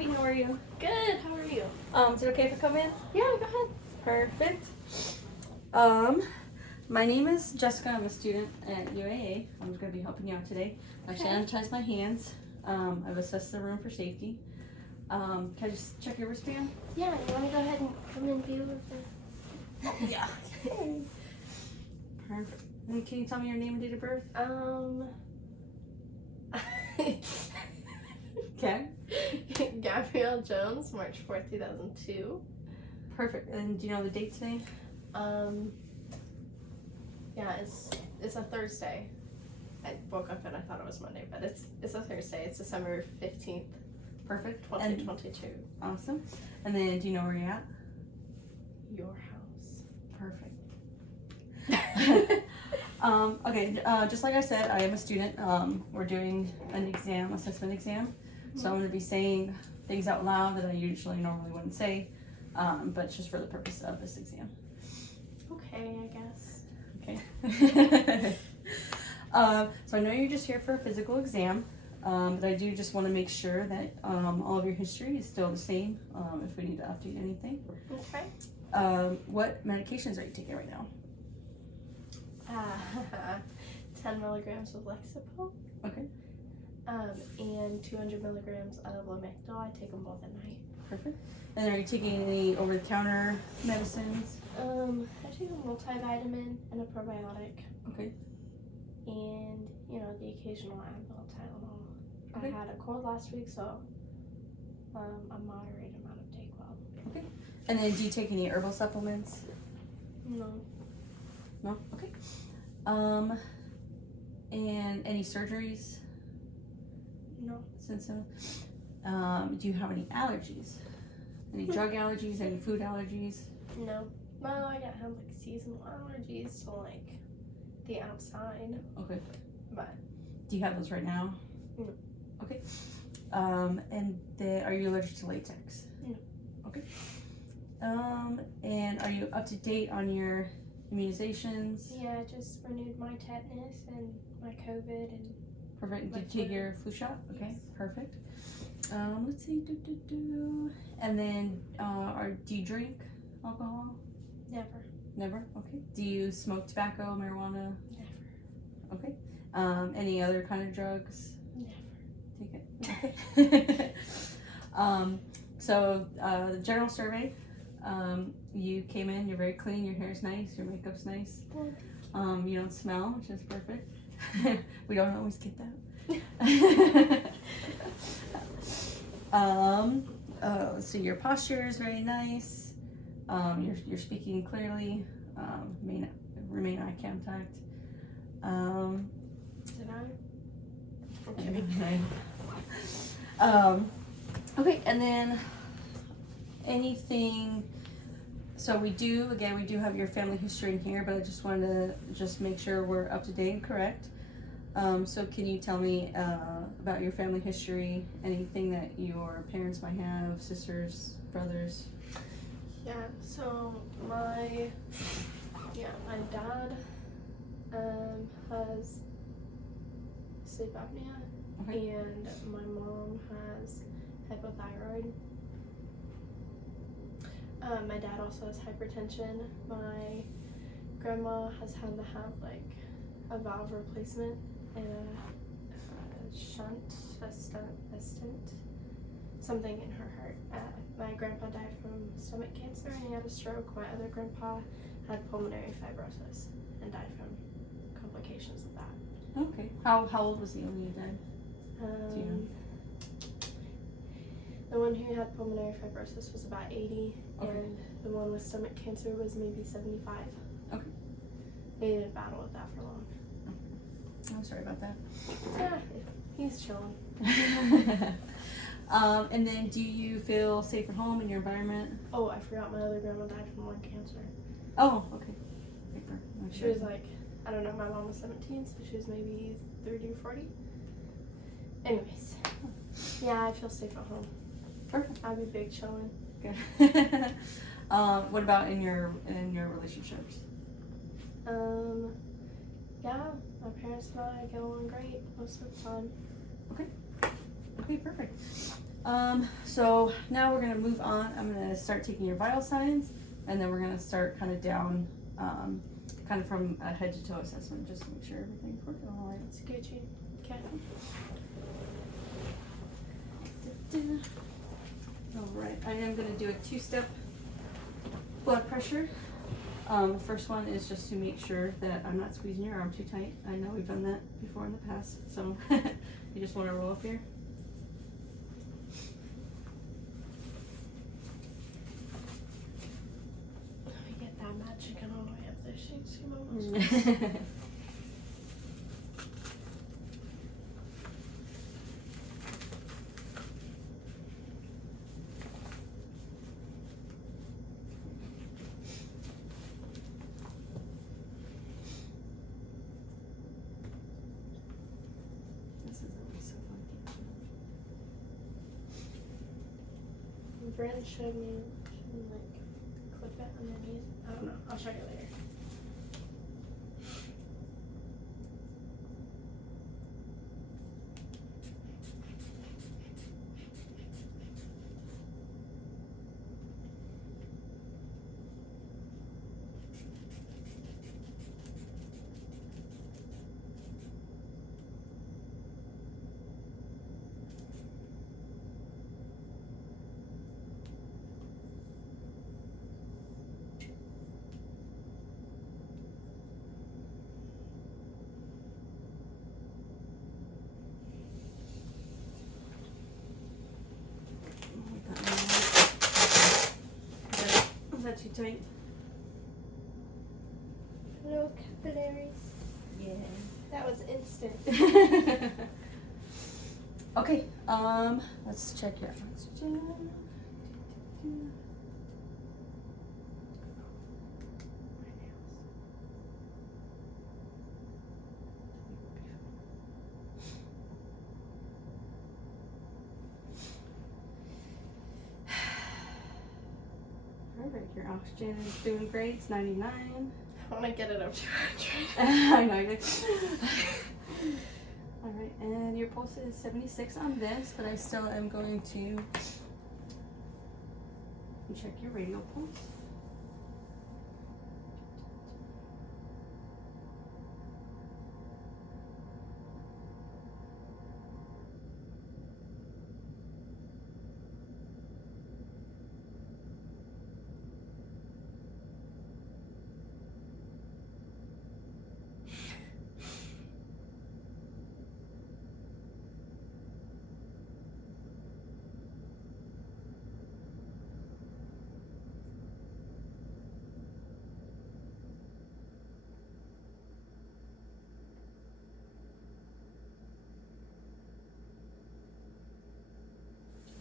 Abby, how are you? Good, how are you? Is it okay if I come in? Yeah, go ahead. Perfect. My name is Jessica. I'm a student at UAA. I'm going to be helping you out today. I Okay. sanitize my hands. I've assessed the room for safety. Can I just check your wristband? Yeah, you want to go ahead and come in view of the... Yeah. Perfect. And can you tell me your name and date of birth? Okay. Gabrielle Jones, March 4th, 2002. Perfect. And do you know the date today? Yeah, it's a Thursday. I woke up and I thought it was Monday, but it's a Thursday. It's December 15th, Perfect. 2022. Awesome. And then do you know where you're at? Your house. Perfect. Okay, just like I said, I am a student. We're doing an exam, assessment exam. So I'm going to be saying things out loud that I normally wouldn't say, but it's just for the purpose of this exam. Okay, I guess. Okay. So I know you're just here for a physical exam, but I do just want to make sure that all of your history is still the same if we need to update anything. Okay. What medications are you taking right now? 10 milligrams of Lexapro. Okay. And 200 milligrams of Lamictal. I take them both at night. Perfect. And are you taking any over-the-counter medicines? I take a multivitamin and a probiotic. Okay. And, the occasional Advil, Tylenol. Okay. I had a cold last week, so a moderate amount of Dayquil. Okay. And then do you take any herbal supplements? No. No? Okay. And any surgeries No. since so? Do you have any allergies? Any drug allergies? Any food allergies? No. Well, I don't have seasonal allergies to the outside. Okay. But Do you have those right now? No. Okay. And are you allergic to latex? No. Okay. And are you up to date on your immunizations? yeah, I just renewed my tetanus and my COVID and Perfect. My Did you take flu. your flu shot? Okay, Yes. perfect. Let's see. And then, do you drink alcohol? never. Never. Okay. Do you smoke tobacco, marijuana? Never. Okay. Any other kind of drugs? Never. Take it. Okay. So the general survey. You came in. You're very clean. Your hair's nice. Your makeup's nice. Well, You don't smell, which is perfect. We don't always get that. Let's see. Your posture is very nice. You're speaking clearly. Remain eye contact. did I? Okay. Okay, and then anything. So we do have your family history in here, but I just wanted to make sure we're up to date and correct. So can you tell me about your family history? Anything that your parents might have, sisters, brothers? Yeah, so my dad has sleep apnea, Okay. and my mom has hypothyroid. My dad also has hypertension. My grandma has had to have a valve replacement and a stent, something in her heart. My grandpa died from stomach cancer and he had a stroke. My other grandpa had pulmonary fibrosis and died from complications of that. Okay. How old was he when you died? Do you know? The one who had pulmonary fibrosis was about 80, Okay. and the one with stomach cancer was maybe 75. Okay. They didn't battle with that for long. I'm sorry about that. Yeah, he's chilling. And then do you feel safe at home in your environment? Oh, I forgot my other grandma died from lung cancer. Oh, okay. Paper. She was I don't know, my mom was 17, so she was maybe 30 or 40. Anyways, yeah, I feel safe at home. Perfect. I'd be big chilling. Good. What about in your relationships? Yeah, my parents and I get along great most of the time. Okay. Okay, perfect. So now we're gonna move on. I'm gonna start taking your vital signs, and then we're gonna start kind of down, kind of from a head to toe assessment, just to make sure everything's working all right. It's Gucci. Okay. All right, I am gonna do a 2-step blood pressure. The first one is just to make sure that I'm not squeezing your arm too tight. I know we've done that before in the past, so you just want to roll up here. I get that mad chicken all the way up there. She's almost. This is always so fun. Brandon showed me like clip it underneath. I don't know. I'll show you later. Is that too tight? No capillaries. Yeah. That was instant. Okay, let's check your oxygen. Perfect, your oxygen is doing great, it's 99. I want to get it up to 200. I know you do. Alright, and your pulse is 76 on this, but I still am going to check your radial pulse.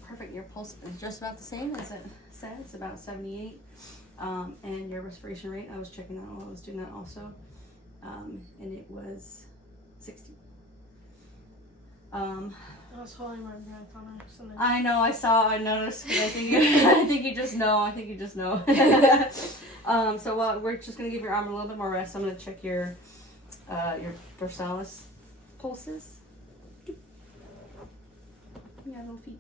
Perfect. Your pulse is just about the same as it said. It's about 78. And your respiration rate, I was checking that while I was doing that also. And it was 60. I was holding my breath on accident. I know, I noticed. I think I think you just know. So we're just gonna give your arm a little bit more rest. I'm gonna check your dorsalis pulses. Yeah, little feet.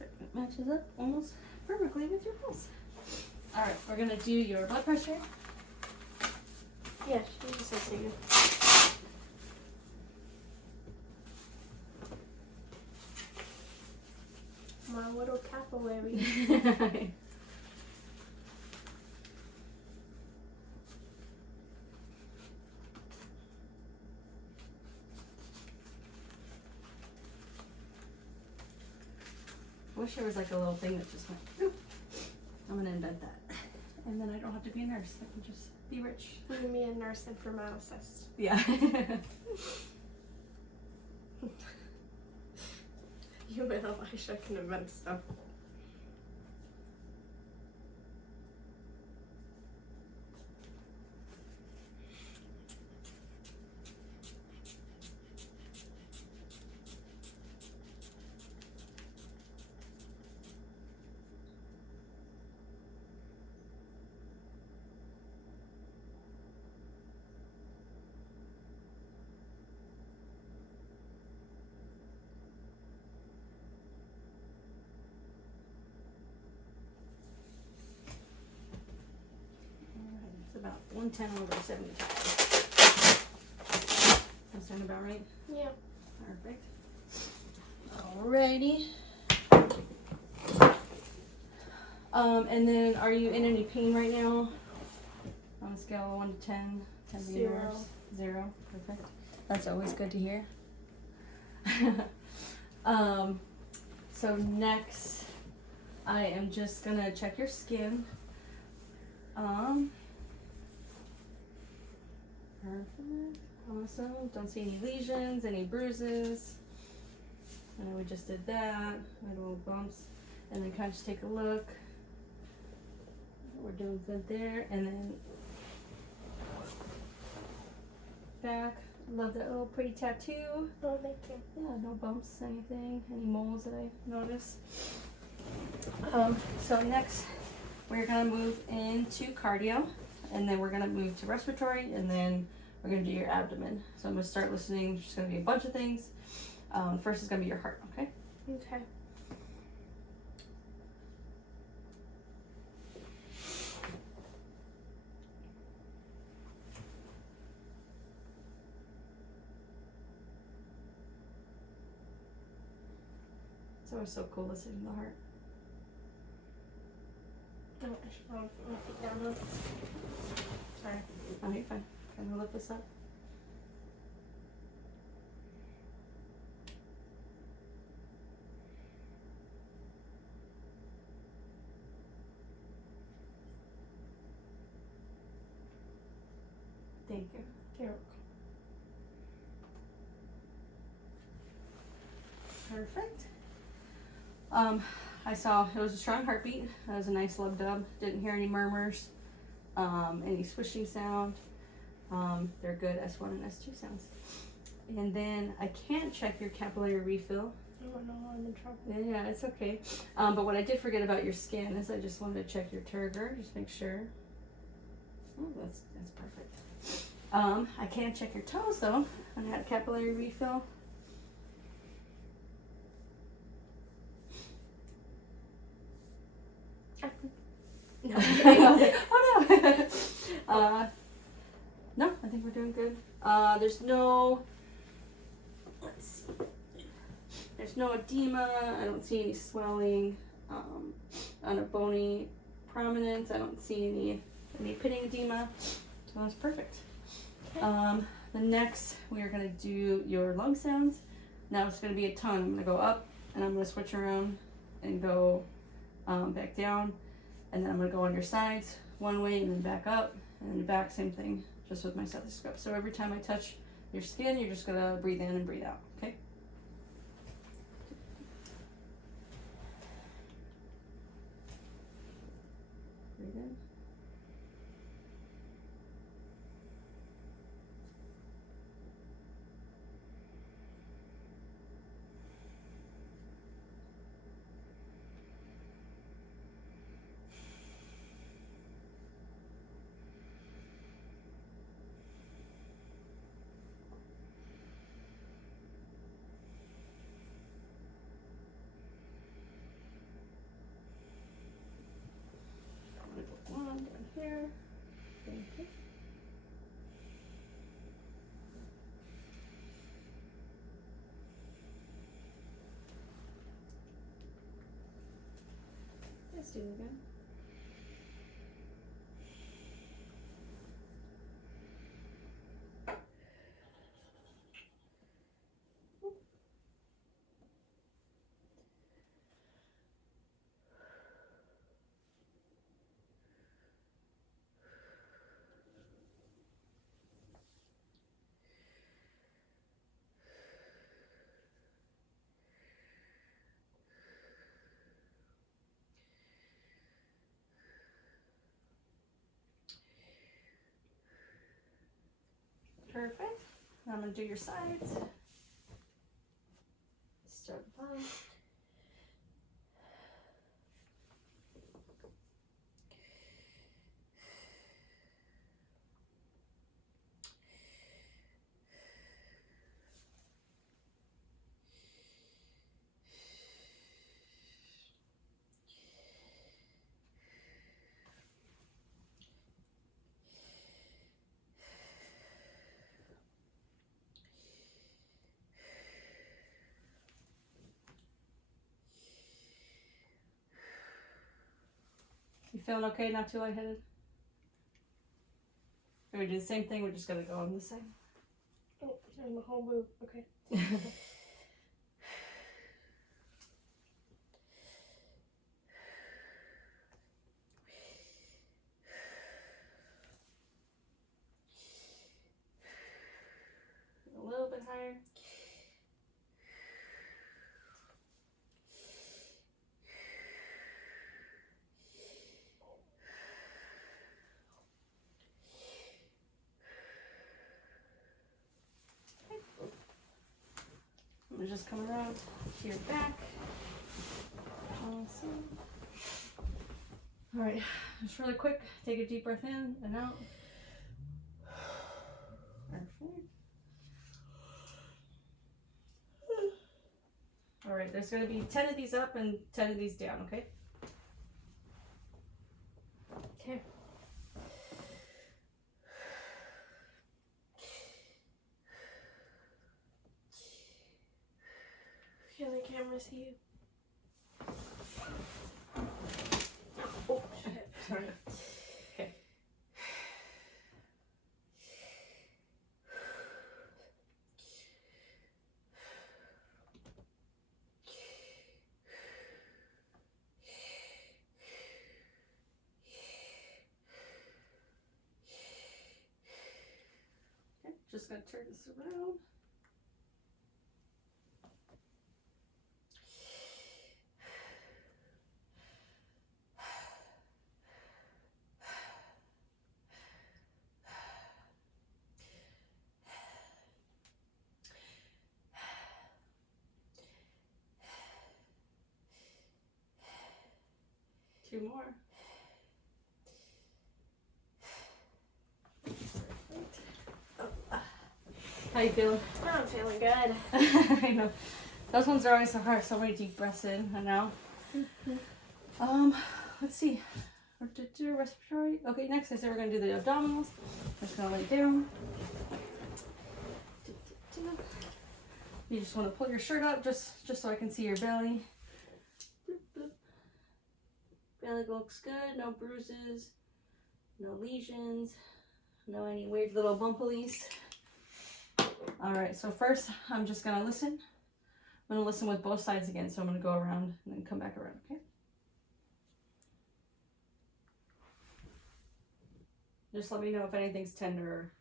Perfect. It matches up almost perfectly with your pulse. All right, we're gonna do your blood pressure. Yeah, she just says you. My little capillary. I wish there was like a little thing that just went, "Oop." I'm gonna invent that. And then I don't have to be a nurse. I can just be rich. You can be a nurse and pharmacist. Yeah. You and Elisha can invent stuff. It's about 110 over 75. That sound about right? Yeah. Perfect. Alrighty. And then are you in any pain right now? On a scale of 1 to 10, 10 being Zero. worse. 0. Perfect. That's always good to hear. So next, I am just gonna check your skin. Perfect. Awesome. Don't see any lesions, any bruises. I know we just did that. We had little bumps. And then kind of just take a look. We're doing good there. And then back. Love that little pretty tattoo. Oh, thank you. Yeah, no bumps, anything, any moles that I noticed. So next we're gonna move into cardio, and then we're gonna move to respiratory, and then we're gonna do your abdomen. So I'm gonna start listening. There's gonna be a bunch of things. First is gonna be your heart, okay? Okay. It's always so cool listening to the heart. Oh, I should probably put my feet down though. Sorry. Oh, you're fine. Can we lift this up? Thank you. You're welcome. Perfect. I saw it was a strong heartbeat. That was a nice lub dub. Didn't hear any murmurs, any swishing sound. They're good S1 and S2 sounds. And then I can't check your capillary refill. Oh no, I'm in trouble. Yeah, it's okay. But what I did forget about your skin is I just wanted to check your turgor, just make sure. Oh, that's perfect. I can check your toes though on that capillary refill. No. I was like, oh no. No, I think we're doing good. There's no, let's see. There's no edema. I don't see any swelling. On a bony prominence, I don't see any pitting edema. So that's perfect. Okay. The next, we are gonna do your lung sounds. Now it's gonna be a ton. I'm gonna go up and I'm gonna switch around and go back down. And then I'm gonna go on your sides one way and then back up and then back, same thing, just with my stethoscope. So every time I touch your skin, you're just gonna breathe in and breathe out, okay? Breathe in. Let's do it again. Perfect. Now I'm gonna do your sides. Start the bottom. You feeling okay? Not too lightheaded? We're gonna do the same thing. We're just gonna go on this side. Oh, and the whole move. Okay. A little bit higher. We'll just come around to your back. Awesome. All right, just really quick, take a deep breath in and out. Perfect. All right, there's gonna be 10 of these up and 10 of these down, okay? Okay. Can the camera see you? Oh, shit. Sorry. Okay. Okay, just gonna turn this around. Two more. How you feeling? I'm feeling good. I know. Those ones are always so hard. So many deep breaths in and out. Let's see. Respiratory. Okay, next I said we're gonna do the abdominals. Just gonna lay down. You just want to pull your shirt up just so I can see your belly. Belly looks good. No bruises. No lesions. No any weird little bumplies. All right, so first I'm just gonna listen. I'm gonna listen with both sides again, so I'm gonna go around and then come back around, okay? Just let me know if anything's tender.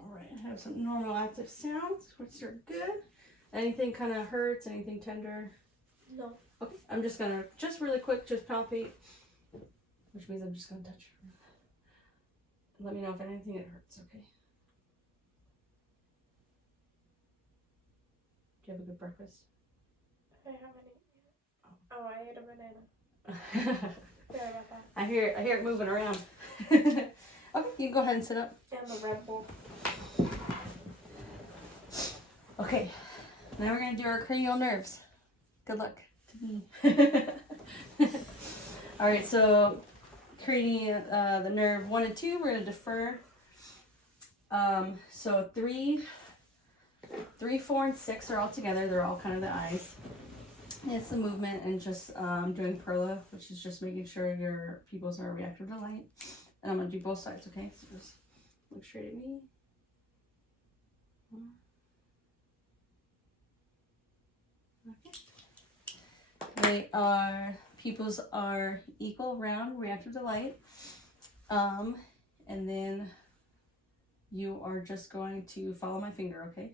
All right, I have some normal active sounds, which are good. Anything kind of hurts, anything tender? No. Okay, I'm just gonna, just really quick, just palpate, which means I'm just gonna touch you. Let me know if anything it hurts, okay? you have a good breakfast? I haven't eaten. Oh, I ate a banana. Sorry about that. I hear it moving around. Okay, you can go ahead and sit up. And the Red Bull. Okay, now we're gonna do our cranial nerves. Good luck to me. All right, so cranial, the nerve 1 and 2, we're gonna defer. So 3, 4, and 6 are all together. They're all kind of the eyes. It's the movement and just doing perla, which is just making sure your pupils are reactive to light. And I'm gonna do both sides, okay? So just look straight at me. Okay. Pupils are equal, round, reactive to light. And then you are just going to follow my finger, okay?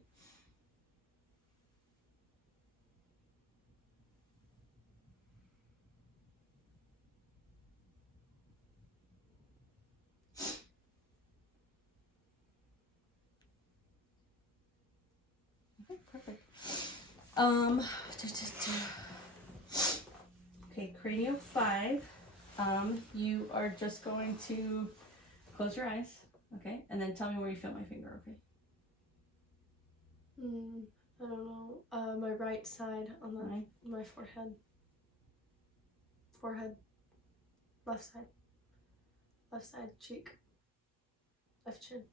Okay, perfect. Okay, cranial 5. You are just going to close your eyes, okay? And then tell me where you feel my finger, okay? I don't know. My right side on my forehead. Forehead. Left side. Left side cheek. Left chin.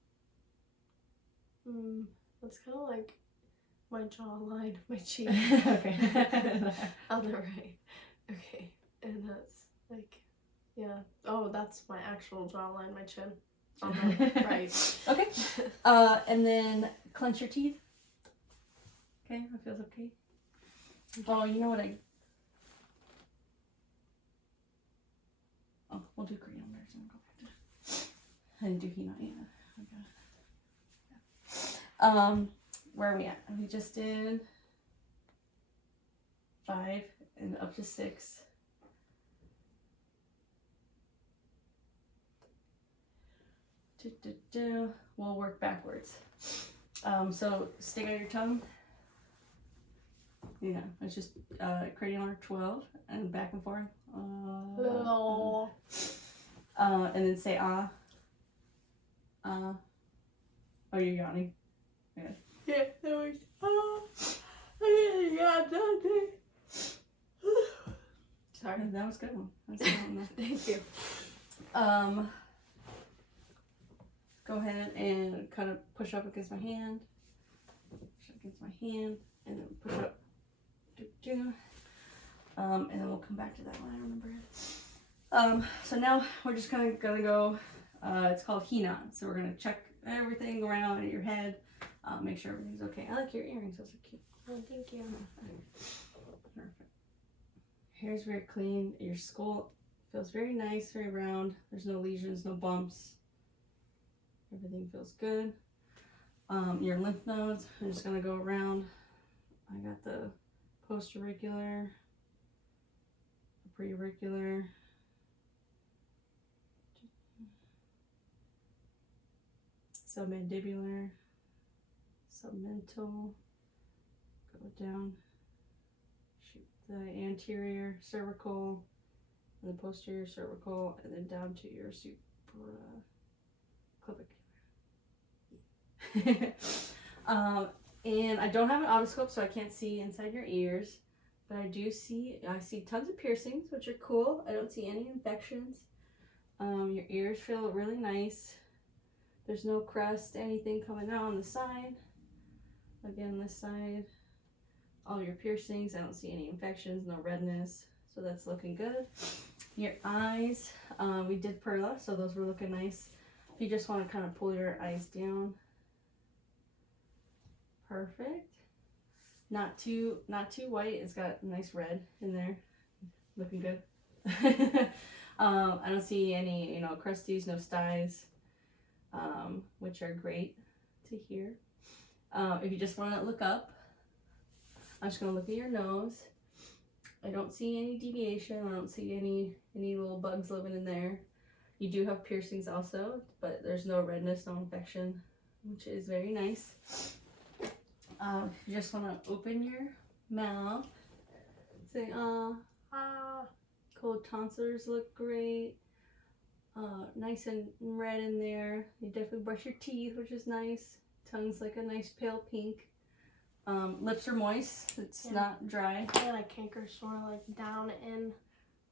That's kind of like my jawline, my cheek. Okay. On the right. Okay. And that's like, yeah. Oh, that's my actual jawline, my chin. On the right. Okay. And then clench your teeth. Okay, that feels okay. Oh, you know what we'll do cranial nerves and go back to. I didn't do Hina yet. Okay. Where are we at? We just did 5 and up to 6. We'll work backwards. So stick out your tongue. Yeah, it's just cranial nerve 12 and back and forth. And then say ah. Oh, you're yawning. Yeah. Yeah, that works. Oh, I got nothing. Sorry. That was a good one. That was a good one. Thank you. Go ahead and kind of push up against my hand. Push up against my hand, and then push up. And then we'll come back to that when I remember it. So now we're just kind of gonna go. It's called Hina. So we're gonna check everything around your head. Make sure everything's okay. I like your earrings. Those are cute. Oh, thank you. Perfect. Hair's very clean. Your skull feels very nice, very round. There's no lesions, no bumps. Everything feels good. Your lymph nodes, I'm just gonna go around. I got the post-auricular, the pre-auricular, submandibular, submental, go down, shoot the anterior cervical, and the posterior cervical, and then down to your supraclavicular. And I don't have an otoscope, so I can't see inside your ears, but I see tons of piercings, which are cool. I don't see any infections. Your ears feel really nice. There's no crust, anything coming out on the side. Again, this side, all your piercings, I don't see any infections, no redness, so that's looking good. Your eyes, we did perla, so those were looking nice. If you just want to kind of pull your eyes down. Perfect. Not too white. It's got nice red in there. Looking good. I don't see any, crusties, no styes, which are great to hear. If you just want to look up, I'm just going to look at your nose. I don't see any deviation. I don't see any little bugs living in there. You do have piercings also, but there's no redness, no infection, which is very nice. You just want to open your mouth. Say, cold tonsils look great. Nice and red in there. You definitely brush your teeth, which is nice. Tongue's like a nice pale pink. Lips are moist. It's not dry. I got a canker sore like down in.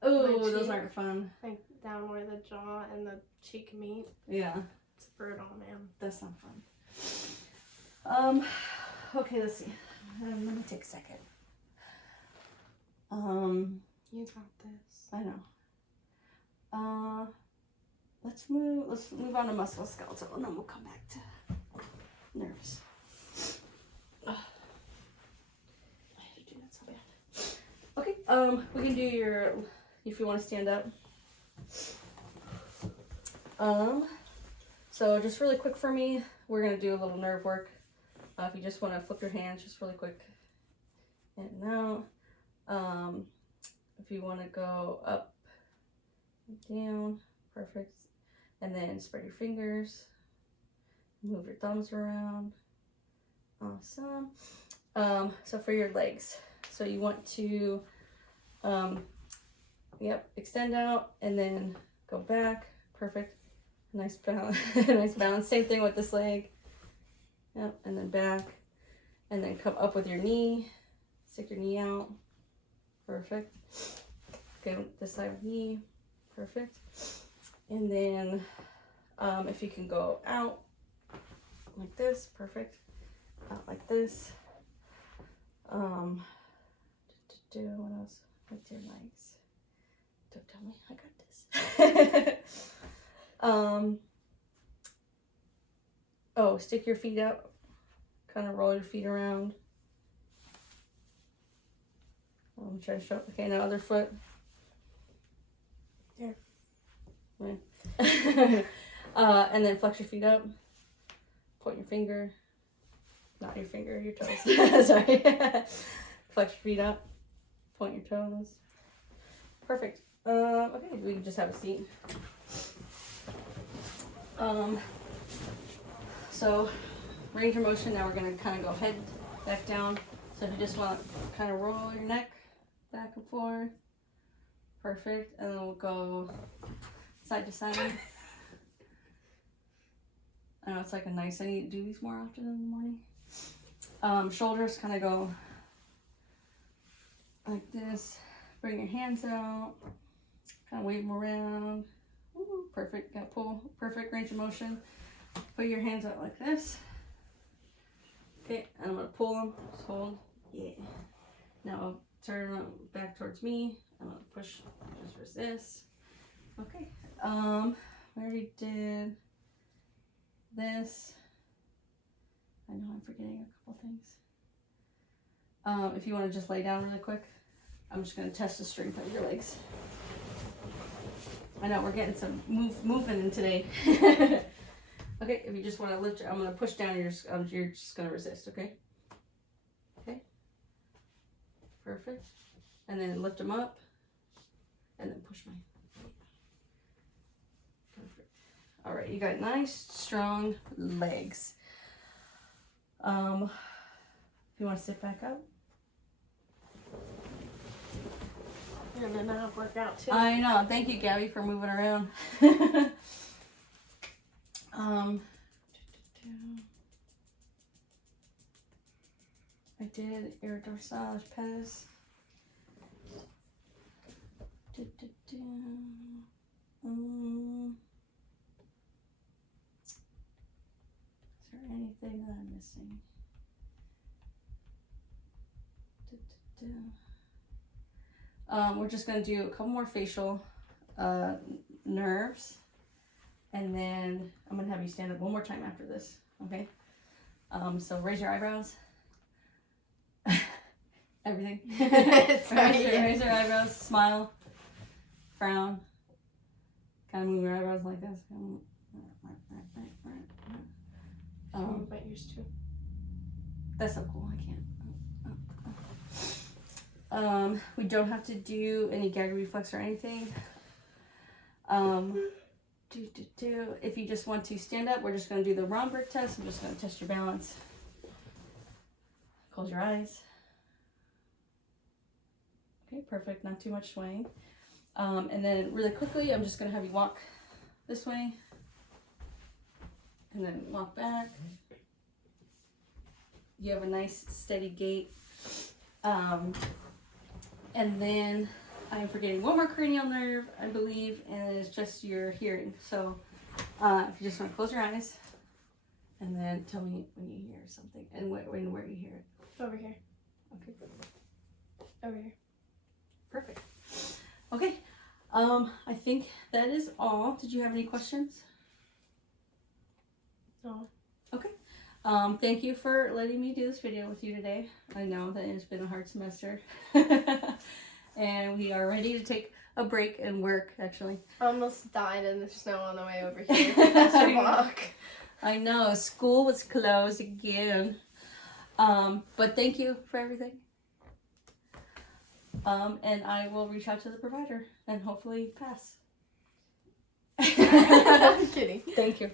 Oh, those aren't fun. Like down where the jaw and the cheek meet. Yeah. It's brutal, man. That's not fun. Okay, let's see. Let me take a second. You got this. I know. Let's move on to musculoskeletal, and then we'll come back to nerves. I hate to do that so bad. Okay, we can do your, if you want to stand up. So just really quick for me, we're gonna do a little nerve work. If you just want to flip your hands, just really quick, in and out. If you want to go up, down, perfect. And then spread your fingers, move your thumbs around. Awesome. So for your legs, so you want to, extend out and then go back. Perfect. Nice balance. Nice balance. Same thing with this leg. Yep, and then back, and then come up with your knee. Stick your knee out. Perfect. Okay, this side of knee. Perfect. And then if you can go out like this, perfect. Out like this. What else? With your legs. Don't tell me, I got this. Stick your feet out. Kind of roll your feet around. I'm trying to show. Okay, now other foot. There. And then flex your feet up. Point your finger. Not your finger, your toes. Sorry. Flex your feet up. Point your toes. Perfect. Okay, we can just have a seat. So range of motion, now we're going to kind of go head back down. So if you just want to kind of roll your neck back and forth. Perfect. And then we'll go side to side. I know it's like a nice, I need to do these more often in the morning. Shoulders kind of go like this. Bring your hands out. Kind of wave them around. Ooh, perfect. Got pull. Perfect range of motion. Put your hands out like this. Okay, and I'm going to pull them. Just hold. Yeah. Now I'll turn them back towards me. I'm going to push. Just resist. Okay. We already did this. I know I'm forgetting a couple things. If you want to just lay down really quick, I'm just going to test the strength of your legs. I know we're getting some movement in today. Okay, if you just want to lift, I'm going to push down. You're just going to resist. Okay. Okay. Perfect. And then lift them up, and then push my. Perfect. All right, you got nice, strong legs. If you want to sit back up. And then I'll work out too. I know. Thank you, Gabby, for moving around. I did air dorsalis pes. Is there anything that I'm missing? We're just going to do a couple more facial nerves, and then I'm going to have you stand up one more time after this, okay? So raise your eyebrows. Everything. Raise your eyebrows, smile, frown, kind of move your eyebrows like this. But yours too. That's so cool, I can't. We don't have to do any gag reflex or anything. If you just want to stand up, we're just going to do the Romberg test. I'm just going to test your balance. Close your eyes. Okay, perfect. Not too much swaying. And then really quickly, I'm just gonna have you walk this way. And then walk back. You have a nice steady gait. And then I'm forgetting one more cranial nerve, I believe, and it's just your hearing. So if you just want to close your eyes and then tell me when you hear something and where you hear it. Over here. Okay, Over here. perfect. Okay, I think that is all. Did you have any questions? No. Okay. Thank you for letting me do this video with you today. I know that it's been a hard semester. And we are ready to take a break and work, actually. I almost died in the snow on the way over here. To walk. I know, school was closed again. But thank you for everything. And I will reach out to the provider and hopefully pass. I'm kidding. Thank you.